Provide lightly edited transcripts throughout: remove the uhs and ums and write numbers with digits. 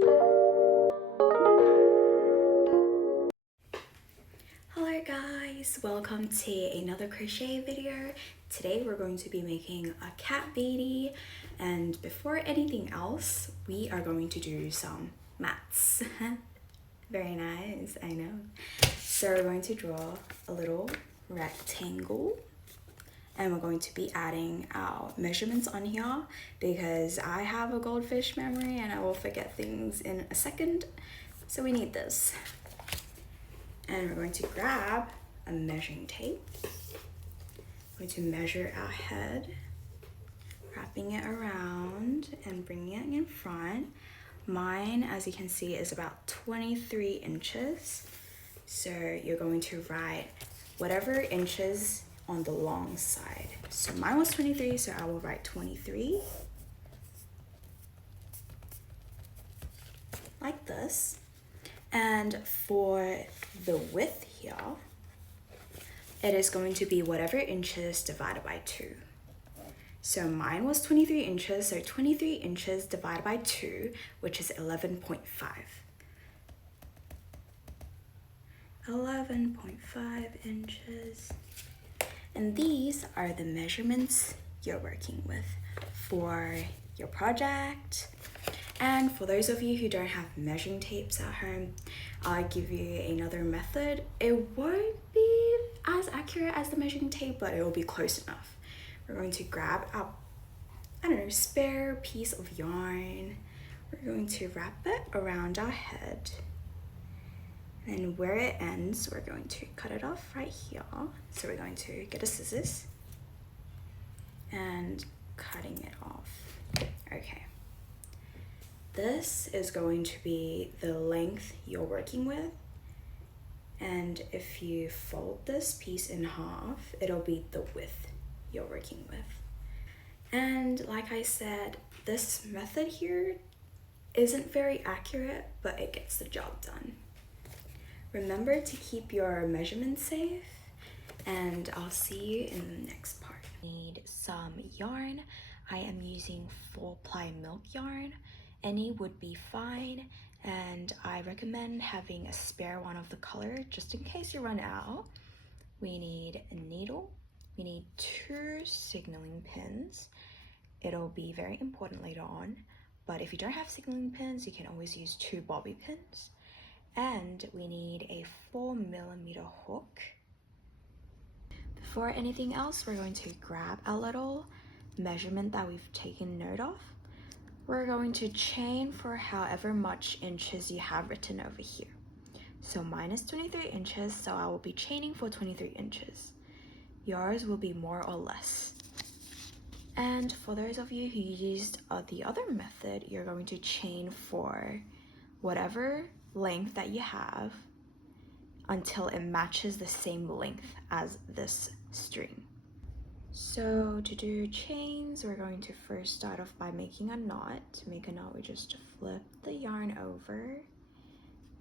Hello guys, welcome to another crochet video. Today we're going to be making a cat beanie, and before anything else we are going to do some mats. Very nice, I know. So we're going to draw a little rectangle and we're going to be adding our measurements on here because I have a goldfish memory and I will forget things in a second, so we need this. And we're going to grab a measuring tape. We're going to measure our head, wrapping it around and bringing it in front. Mine, as you can see, is about 23 inches. So you're going to write whatever inches on the long side. So mine was 23, so I will write 23. Like this. And for the width here, it is going to be whatever inches divided by 2. So mine was 23 inches, so 23 inches divided by 2, which is 11.5. 11.5 inches. And these are the measurements you're working with for your project. And for those of you who don't have measuring tapes at home, I'll give you another method. It won't be as accurate as the measuring tape, but it will be close enough. We're going to grab our, spare piece of yarn. We're going to wrap it around our head. And where it ends, we're going to cut it off right here. So we're going to get a scissors and cutting it off. Okay. This is going to be the length you're working with, and if you fold this piece in half, it'll be the width you're working with. And like I said, this method here isn't very accurate, but it gets the job done. Remember to keep your measurements safe, and I'll see you in the next part. Need some yarn. I am using 4-ply milk yarn. Any would be fine, and I recommend having a spare one of the color just in case you run out. We need a needle. We need 2 signaling pins. It'll be very important later on, but if you don't have signaling pins, you can always use 2 bobby pins. And we need a 4mm hook. Before anything else, we're going to grab a little measurement that we've taken note of. We're going to chain for however much inches you have written over here. So mine is 23 inches, so I will be chaining for 23 inches. Yours will be more or less. And for those of you who used the other method, you're going to chain for whatever length that you have until it matches the same length as this string. So to do chains, we're going to first start off by making a knot. To make a knot, we just flip the yarn over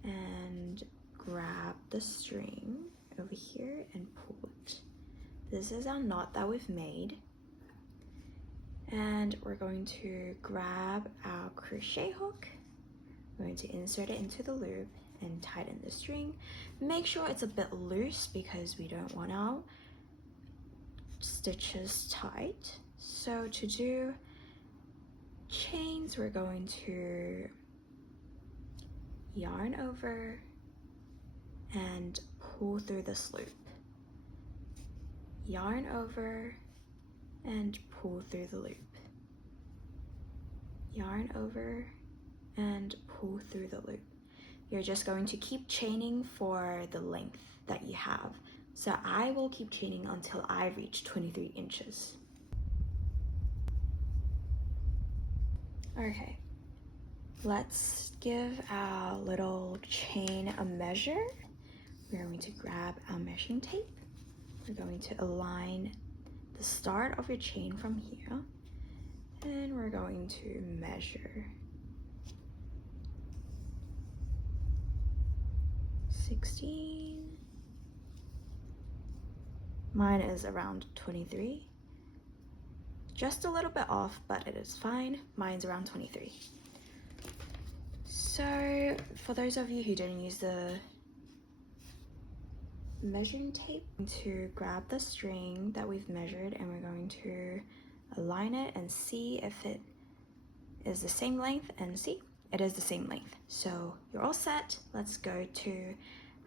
and grab the string over here and pull it. This is our knot that we've made. And we're going to grab our crochet hook. We're going to insert it into the loop and tighten the string. Make sure it's a bit loose because we don't want our stitches tight. So to do chains, we're going to yarn over and pull through this loop. Yarn over and pull through the loop. Yarn over and pull through the loop. You're just going to keep chaining for the length that you have. So I will keep chaining until I reach 23 inches. Okay, let's give our little chain a measure. We're going to grab our measuring tape. We're going to align the start of your chain from here, and we're going to measure 16. Mine is around 23. Just a little bit off, but it is fine. Mine's around 23. So for those of you who didn't use the measuring tape, to grab the string that we've measured and we're going to align it and see if it is the same length, and see, it is the same length. So you're all set. Let's go to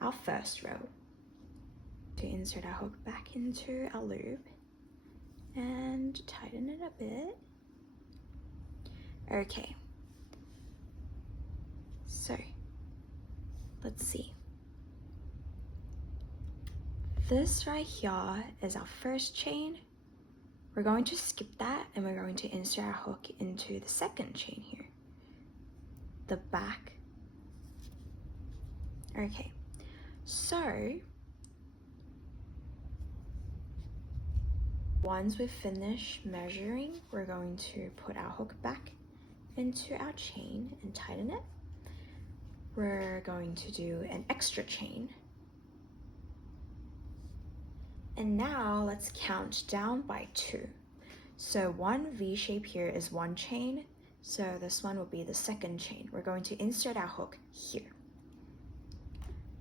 our first row. To insert our hook back into our loop and tighten it a bit. Okay, so let's see. This right here is our first chain. We're going to skip that and we're going to insert our hook into the second chain here, the back. Okay, so once we finish measuring, we're going to put our hook back into our chain and tighten it. We're going to do an extra chain. And now let's count down by 2. So one V shape here is one chain. So this one will be the second chain. We're going to insert our hook here.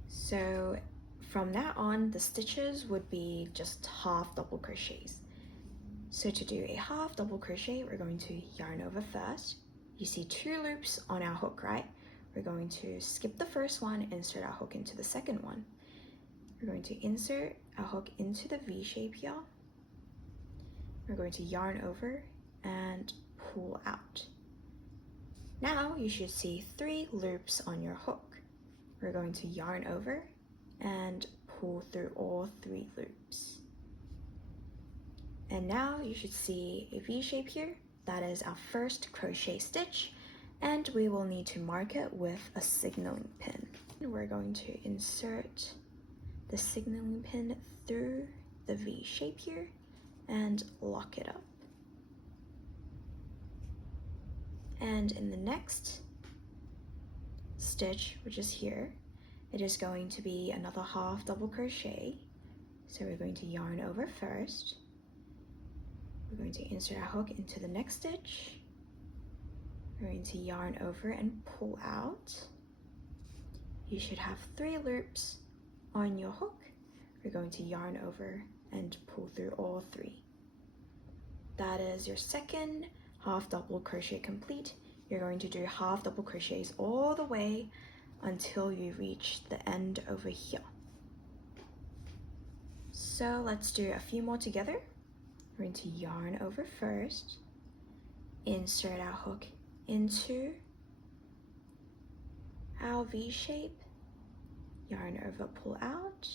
So from now on, the stitches would be just half double crochets. So to do a half double crochet, we're going to yarn over first. You see 2 loops on our hook, right? We're going to skip the first one, insert our hook into the second one. We're going to insert our hook into the V shape here. We're going to yarn over and pull out. Now you should see 3 loops on your hook. We're going to yarn over and pull through all 3 loops. And now you should see a V shape here. That is our first crochet stitch, and we will need to mark it with a signaling pin. We're going to insert the signaling pin through the V shape here and lock it up. And in the next stitch, which is here, it is going to be another half double crochet. So we're going to yarn over first. We're going to insert our hook into the next stitch. We're going to yarn over and pull out. You should have 3 loops on your hook. We're going to yarn over and pull through all 3. That is your second half double crochet complete. You're going to do half double crochets all the way until you reach the end over here. So let's do a few more together. We're going to yarn over first, insert our hook into our V shape, yarn over, pull out.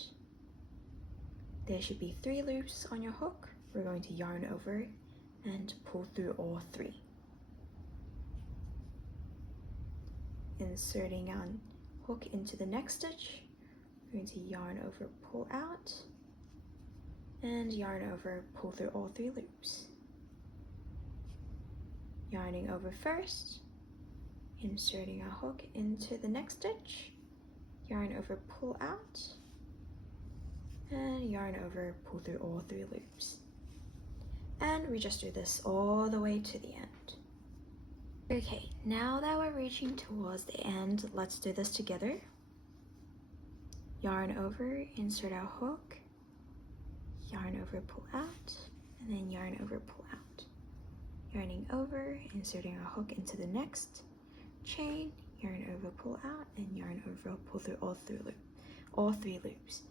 There should be 3 loops on your hook. We're going to yarn over and pull through all 3. Inserting our hook into the next stitch, we're going to yarn over, pull out, and yarn over, pull through all 3 loops. Yarning over first, inserting our hook into the next stitch, yarn over, pull out, and yarn over, pull through all 3 loops. And we just do this all the way to the end. Okay, now that we're reaching towards the end, let's do this together. Yarn over, insert our hook, yarn over, pull out, and then yarn over, pull out. Yarning over, inserting our hook into the next chain, yarn over, pull out, and yarn over, pull through all 3 loops.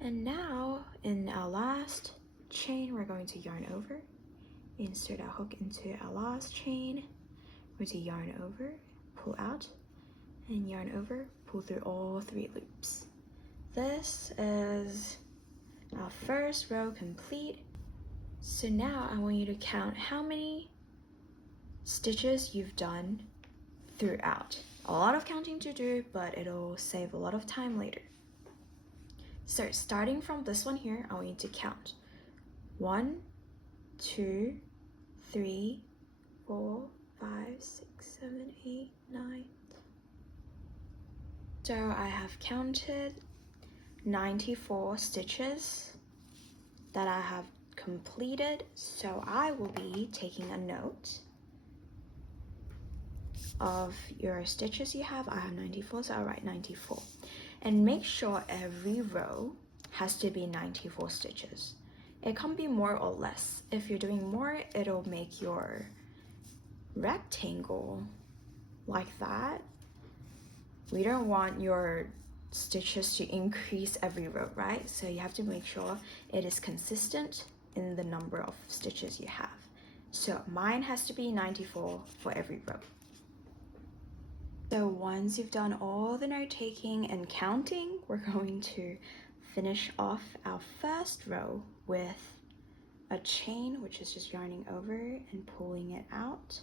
And now in our last chain, we're going to yarn over, insert our hook into our last chain. We're going to yarn over, pull out, and yarn over, pull through all 3 loops. This is our first row complete. So now I want you to count how many stitches you've done throughout. A lot of counting to do, but it'll save a lot of time later. So starting from this one here, I want you to count 1, 2, 3, 4, 5, 6, 7, 8, 9. So I have counted 94 stitches that I have completed. So I will be taking a note of your stitches you have. I have 94, so I'll write 94. And make sure every row has to be 94 stitches. It can be more or less. If you're doing more, it'll make your rectangle like that. We don't want your stitches to increase every row, right? So you have to make sure it is consistent in the number of stitches you have. So mine has to be 94 for every row. So once you've done all the note taking and counting, we're going to finish off our first row with a chain, which is just yarning over and pulling it out.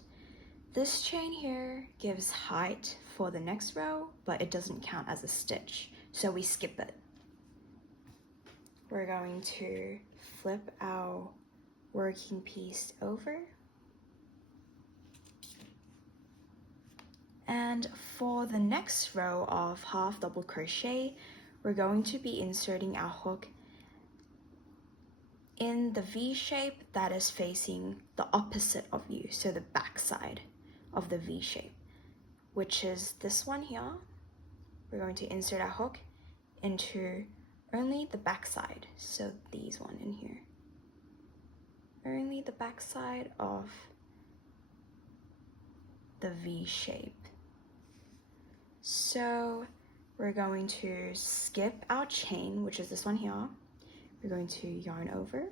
This chain here gives height for the next row, but it doesn't count as a stitch, so we skip it. We're going to flip our working piece over. And for the next row of half double crochet, we're going to be inserting our hook in the V shape that is facing the opposite of you, so the back side of the V shape, which is this one here. We're going to insert our hook into only the back side, so these one in here. Only the back side of the V shape. So we're going to skip our chain, which is this one here. We're going to yarn over.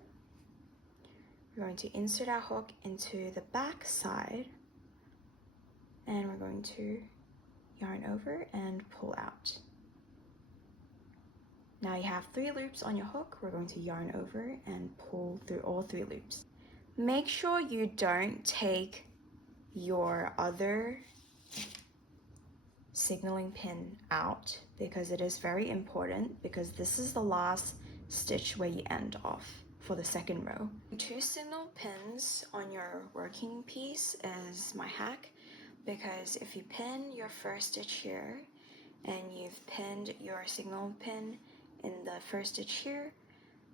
We're going to insert our hook into the back side, and we're going to yarn over and pull out. Now you have 3 loops on your hook. We're going to yarn over and pull through all 3 loops. Make sure you don't take your other signaling pin out, because it is very important, because this is the last stitch where you end off for the second row. 2 signal pins on your working piece is my hack, because if you pin your first stitch here and you've pinned your signal pin in the first stitch here,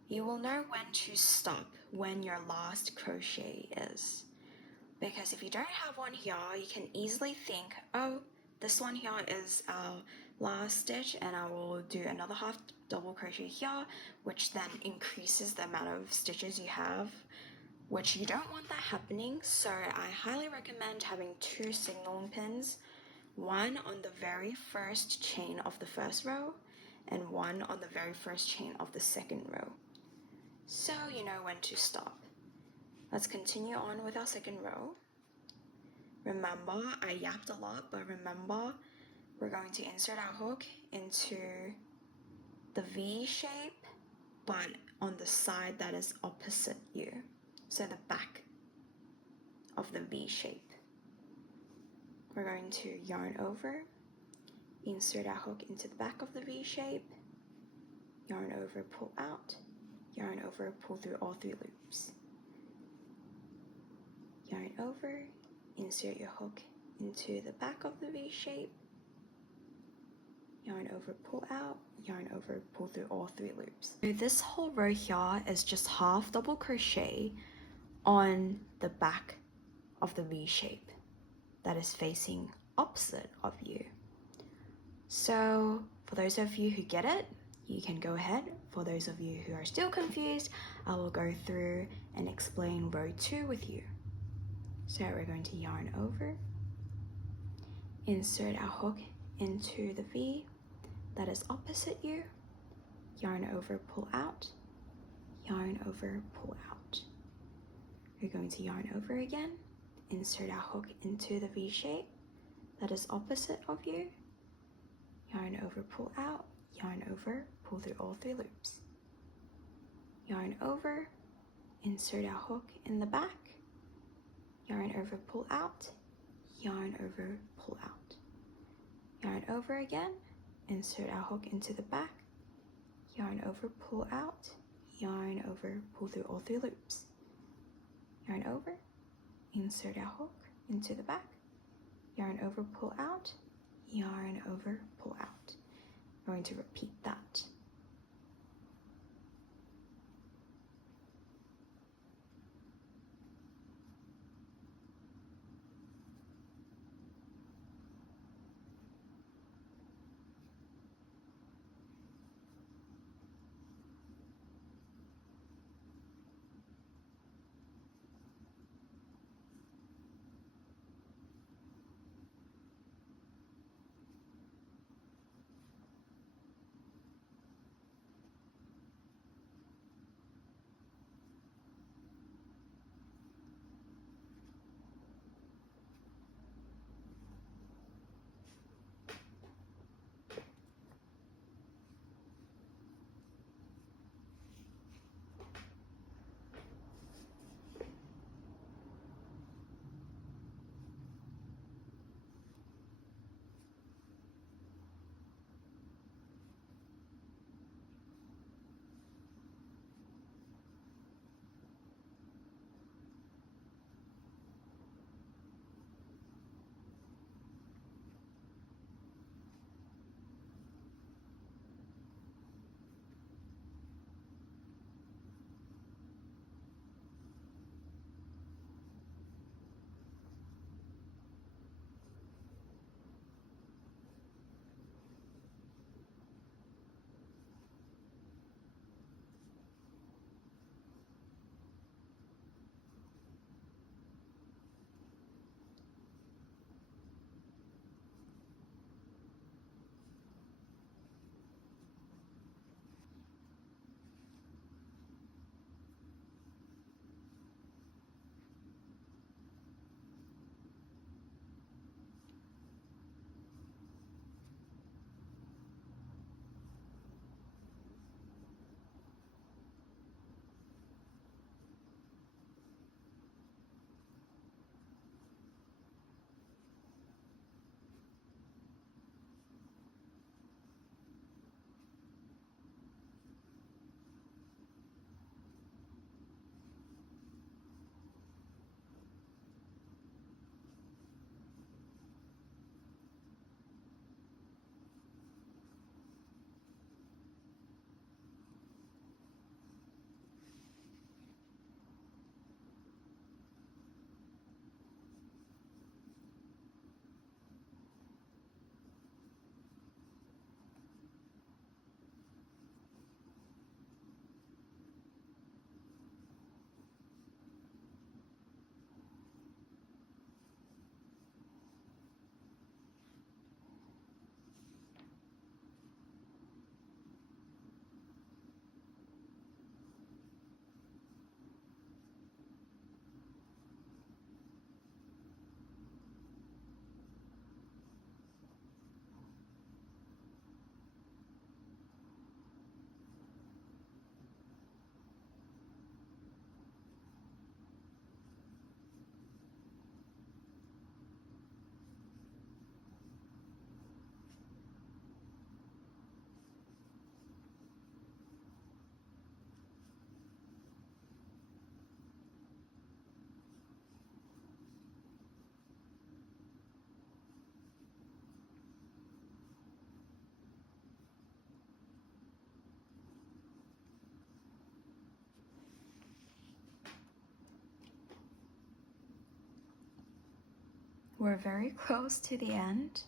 you will know when to stop when your last crochet is. Because if you don't have one here, you can easily think, oh, this one here is our last stitch, and I will do another half double crochet here, which then increases the amount of stitches you have, which you don't want that happening. So I highly recommend having 2 signaling pins, one on the very first chain of the first row and one on the very first chain of the second row, so you know when to stop. Let's continue on with our second row. Remember, I yapped a lot, but remember, we're going to insert our hook into the V shape, but on the side that is opposite you, so the back of the V shape. We're going to yarn over, insert our hook into the back of the V shape, yarn over, pull out, yarn over, pull through all 3 loops. Yarn over, insert your hook into the back of the V shape, yarn over, pull out, yarn over, pull through all 3 loops. So this whole row here is just half double crochet on the back of the V shape that is facing opposite of you. So for those of you who get it, you can go ahead. For those of you who are still confused, I will go through and explain row 2 with you. So we're going to yarn over, insert our hook into the V that is opposite you, yarn over, pull out, yarn over, pull out. We're going to yarn over again, insert our hook into the V shape that is opposite of you, yarn over, pull out, yarn over, pull through all 3 loops. Yarn over, insert our hook in the back, yarn over, pull out, yarn over, pull out. Yarn over again, insert our hook into the back, yarn over, pull out, yarn over, pull through all 3 loops. Yarn over, insert our hook into the back, yarn over, pull out, yarn over, pull out. We're going to repeat that. We're very close to the end.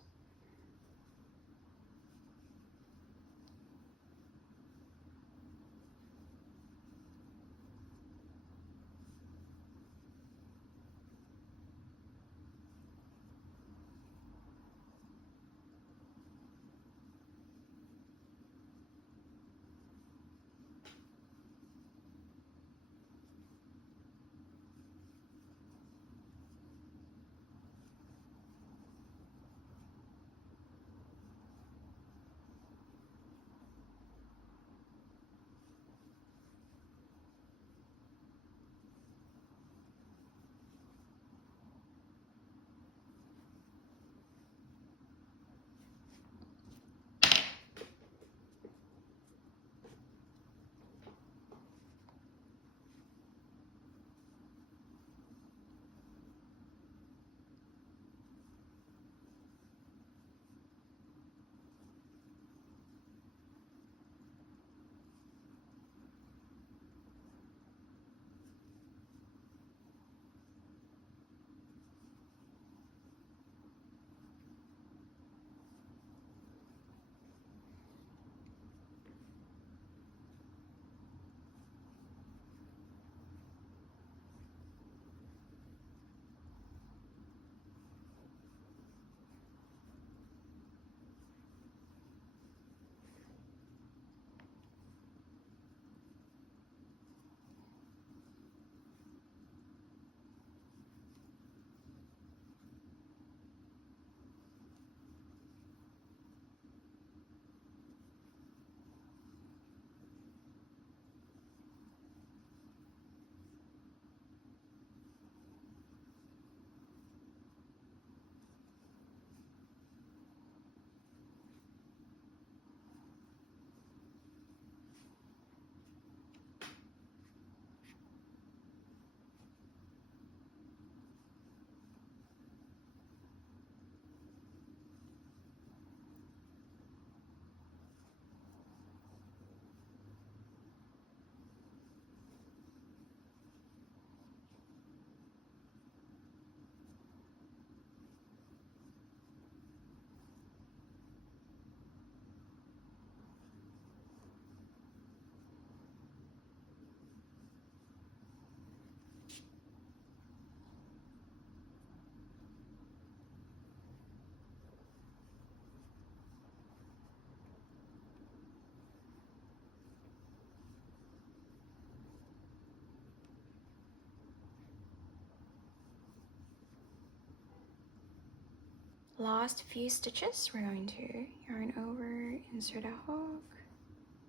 Last few stitches, we're going to yarn over, insert a hook,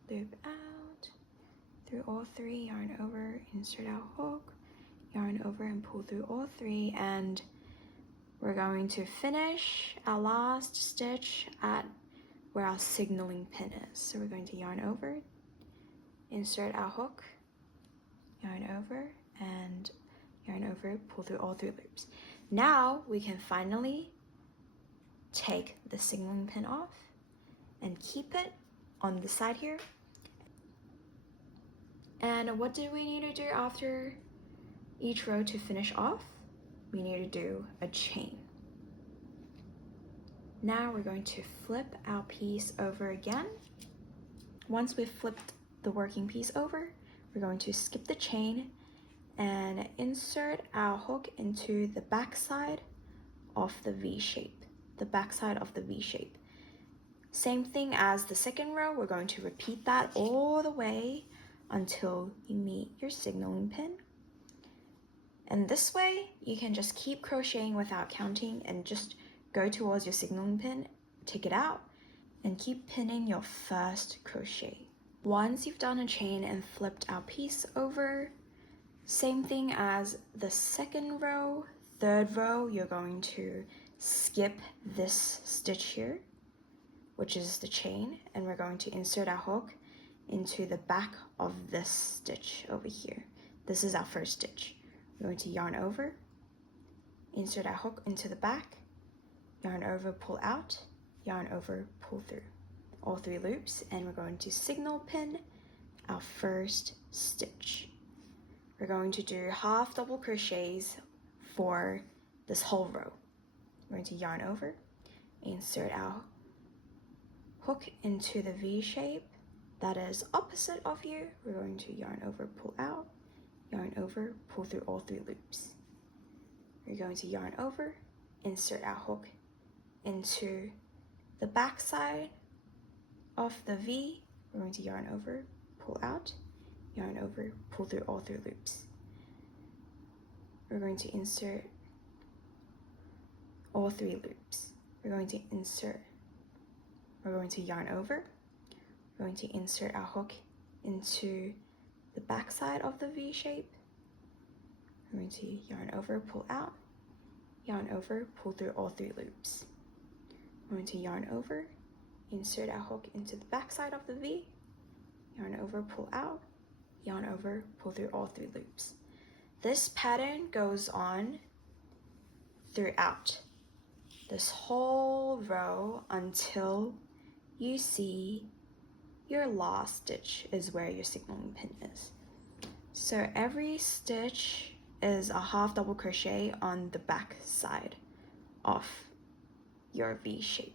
loop out, through all three, yarn over, insert our hook, yarn over and pull through all three, and we're going to finish our last stitch at where our signaling pin is. So we're going to yarn over, insert our hook, yarn over, and yarn over, pull through all three loops. Now we can finally take the signaling pin off and keep it on the side here. And what do we need to do after each row to finish off? We need to do a chain. Now we're going to flip our piece over again. Once we've flipped the working piece over, we're going to skip the chain and insert our hook into the back side of the V shape. The back side of the V shape. Same thing as the second row, we're going to repeat that all the way until you meet your signaling pin. And this way, you can just keep crocheting without counting and just go towards your signaling pin, take it out, and keep pinning your first crochet. Once you've done a chain and flipped our piece over, same thing as the second row, third row, you're going to skip this stitch here, which is the chain, and we're going to insert our hook into the back of this stitch over here. This is our first stitch. We're going to yarn over, insert our hook into the back, yarn over, pull out, yarn over, pull through all three loops, and we're going to signal pin our first stitch. We're going to do half double crochets for this whole row. we're going to yarn over, insert our hook into the V shape that is opposite of you. We're going to yarn over, pull out, yarn over, pull through all 3 loops. We're going to yarn over, insert our hook into the back side of the V. We're going to yarn over, pull out, yarn over, pull through all 3 loops. We're going to insert all 3 loops. We're going to insert, we're going to yarn over, we're going to insert our hook into the back side of the V shape. We're going to yarn over, pull out, yarn over, pull through all 3 loops. We're going to yarn over, insert our hook into the back side of the V, yarn over, pull out, yarn over, pull through all 3 loops. This pattern goes on throughout this whole row until you see your last stitch is where your signaling pin is. So every stitch is a half double crochet on the back side of your V shape.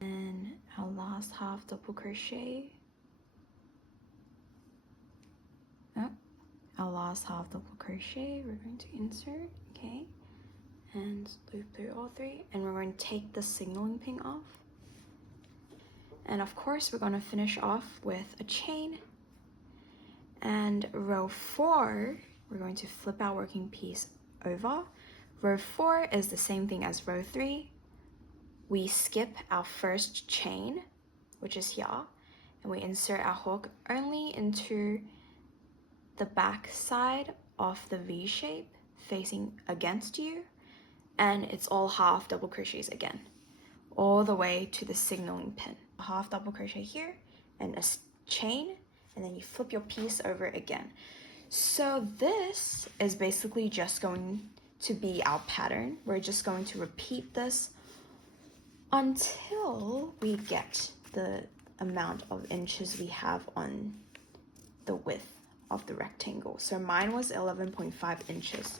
And our last half double crochet. Our last half double crochet, we're going to insert, okay, and loop through all 3, and we're going to take the signaling pin off. And of course, we're going to finish off with a chain. And row 4, we're going to flip our working piece over. Row 4 is the same thing as row 3. We skip our first chain, which is here, and we insert our hook only into the back side of the V shape facing against you, and it's all half double crochets again, all the way to the signaling pin. A half double crochet here and a chain, and then you flip your piece over again. So this is basically just going to be our pattern. We're just going to repeat this until we get the amount of inches we have on the width of the rectangle. So mine was 11.5 inches.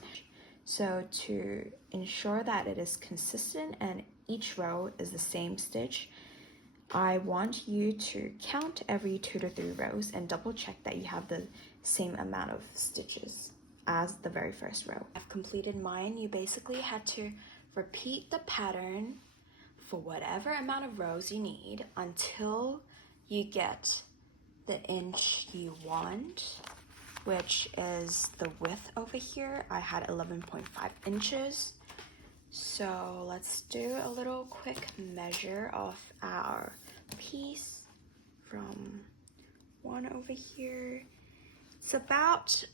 So to ensure that it is consistent and each row is the same stitch, I want you to count every 2 to 3 rows and double check that you have the same amount of stitches as the very first row. I've completed mine. You basically had to repeat the pattern for whatever amount of rows you need until you get the inch you want, which is the width over here. I had 11.5 inches. So let's do a little quick measure of our piece from one over here. It's about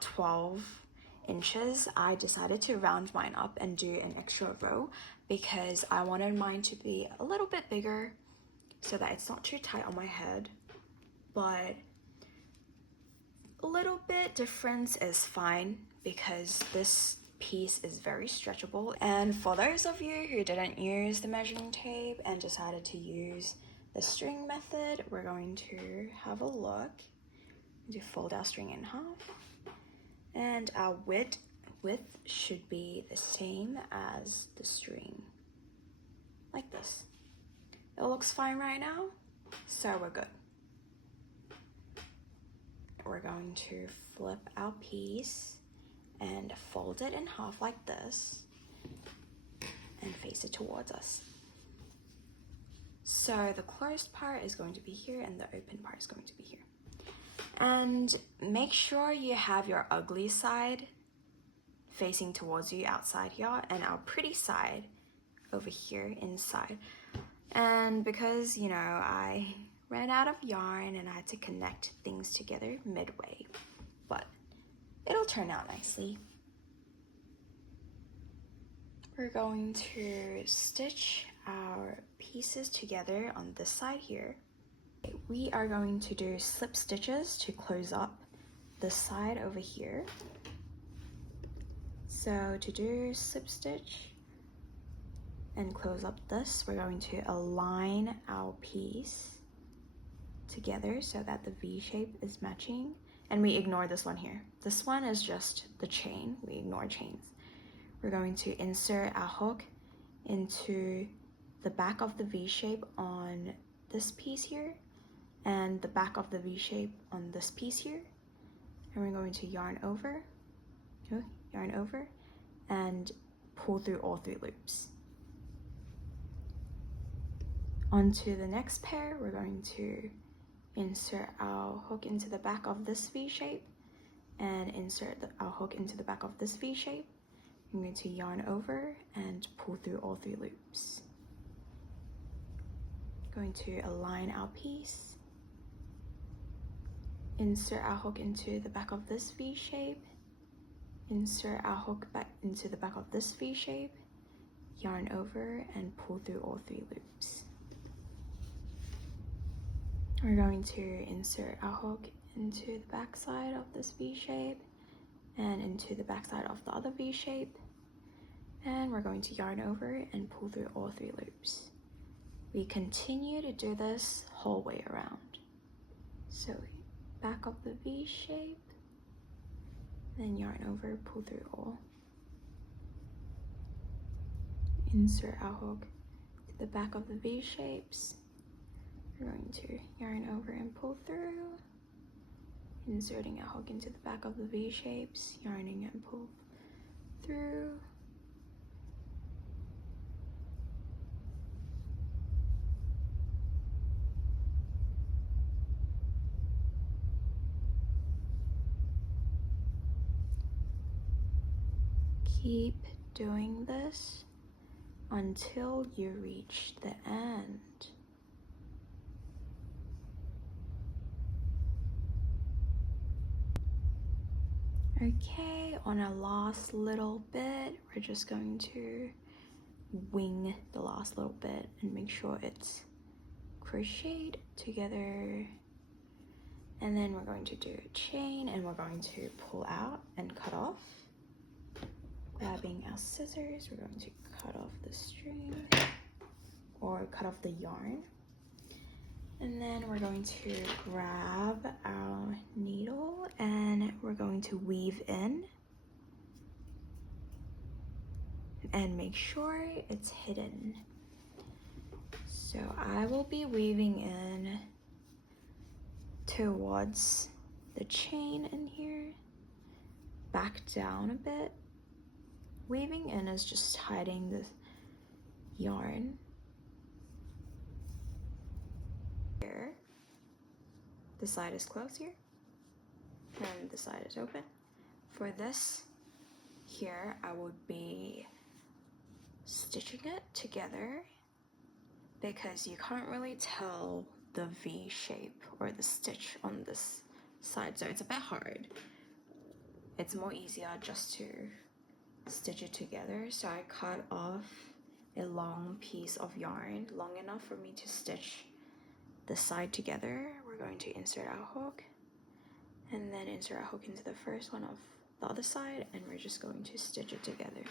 12 inches. I decided to round mine up and do an extra row because I wanted mine to be a little bit bigger so that it's not too tight on my head, but a little bit difference is fine because this piece is very stretchable. And for those of you who didn't use the measuring tape and decided to use the string method, we're going to have a look. To fold our string in half, and our width should be the same as the string, like this. It looks fine right now, so we're good. We're going to flip our piece and fold it in half like this and face it towards us. So the closed part is going to be here and the open part is going to be here. And make sure you have your ugly side facing towards you outside here and our pretty side over here inside. And because, you know, I ran out of yarn and I had to connect things together midway, but it'll turn out nicely. We're going to stitch our pieces together on this side here. We are going to do slip stitches to close up this side over here. So to do slip stitch and close up this, we're going to align our piece together so that the V shape is matching. And we ignore this one here. This one is just the chain. We ignore chains. We're going to insert our hook into the back of the V shape on this piece here and the back of the V shape on this piece here. And we're going to yarn over, and pull through all 3 loops. Onto the next pair, we're going to insert our hook into the back of this V shape and insert our hook into the back of this V shape. I'm going to yarn over and pull through all 3 loops. Going to align our piece, insert our hook into the back of this V shape, insert our hook back into the back of this V shape, yarn over and pull through all 3 loops. We're going to insert our hook into the back side of this V shape and into the back side of the other V shape, and we're going to yarn over and pull through all 3 loops. We continue to do this whole way around. So back of the V shape, then yarn over, pull through all. Insert our hook to the back of the V shapes. We're going to yarn over and pull through. Inserting our hook into the back of the V shapes, yarning and pull through. Keep doing this until you reach the end. Okay, on our last little bit, we're just going to wing the last little bit and make sure it's crocheted together. And then we're going to do a chain and we're going to pull out and cut off. Grabbing our scissors, we're going to cut off the string or cut off the yarn. And then we're going to grab our needle and we're going to weave in and make sure it's hidden. So I will be weaving in towards the chain in here, back down a bit. Weaving in is just hiding the yarn. Here, the side is closed here, and the side is open. For this here, I would be stitching it together because you can't really tell the V shape or the stitch on this side, so it's a bit hard. It's more easier just to stitch it together. So I cut off a long piece of yarn, long enough for me to stitch the side together. We're going to insert our hook and then insert our hook into the first one of the other side, and we're just going to stitch it together.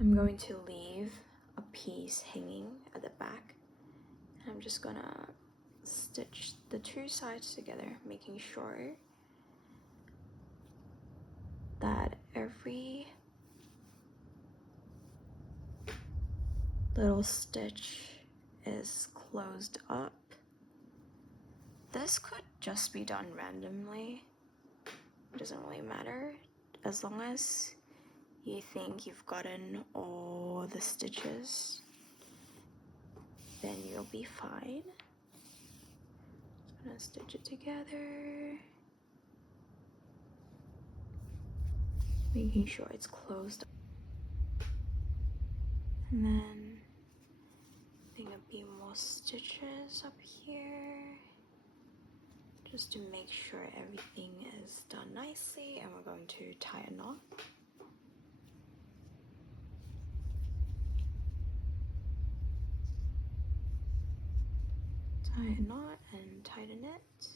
I'm going to leave a piece hanging at the back, and I'm just gonna stitch the 2 sides together, making sure that every little stitch is closed up. This could just be done randomly. It doesn't really matter, as long as you think you've gotten all the stitches, then you'll be fine. Just gonna stitch it together, making sure it's closed. And then I think a few more stitches up here, just to make sure everything is done nicely, and we're going to tie a knot. Tie a knot and tighten it.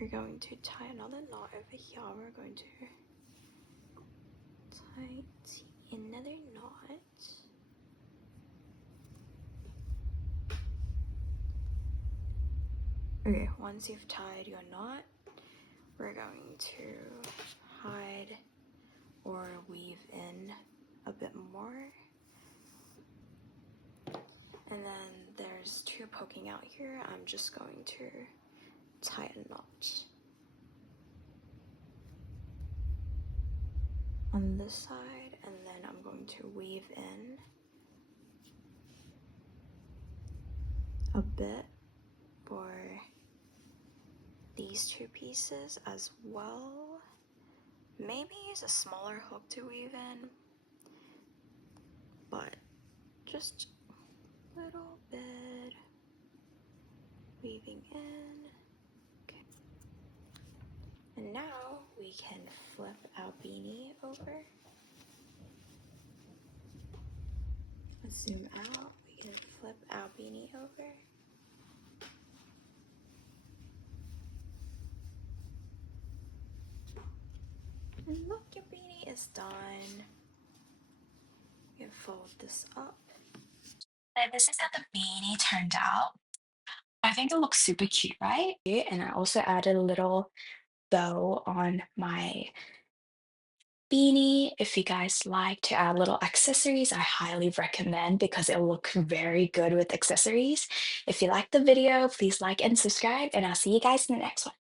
We're going to tie another knot over here. We're going to tie another knot. Okay, once you've tied your knot, we're going to hide or weave in a bit more. And then there's two poking out here. I'm just going to tie a knot on this side, and then I'm going to weave in a bit for these two pieces as well. Maybe use a smaller hook to weave in, but just a little bit weaving in. Okay. And now we can flip our beanie over. Let's zoom out. We can flip our beanie over. And look, your beanie is done. You can fold this up. And this is how the beanie turned out. I think it looks super cute, right? And I also added a little bow on my beanie. If you guys like to add little accessories, I highly recommend because it'll look very good with accessories. If you like the video, please like and subscribe, and I'll see you guys in the next one.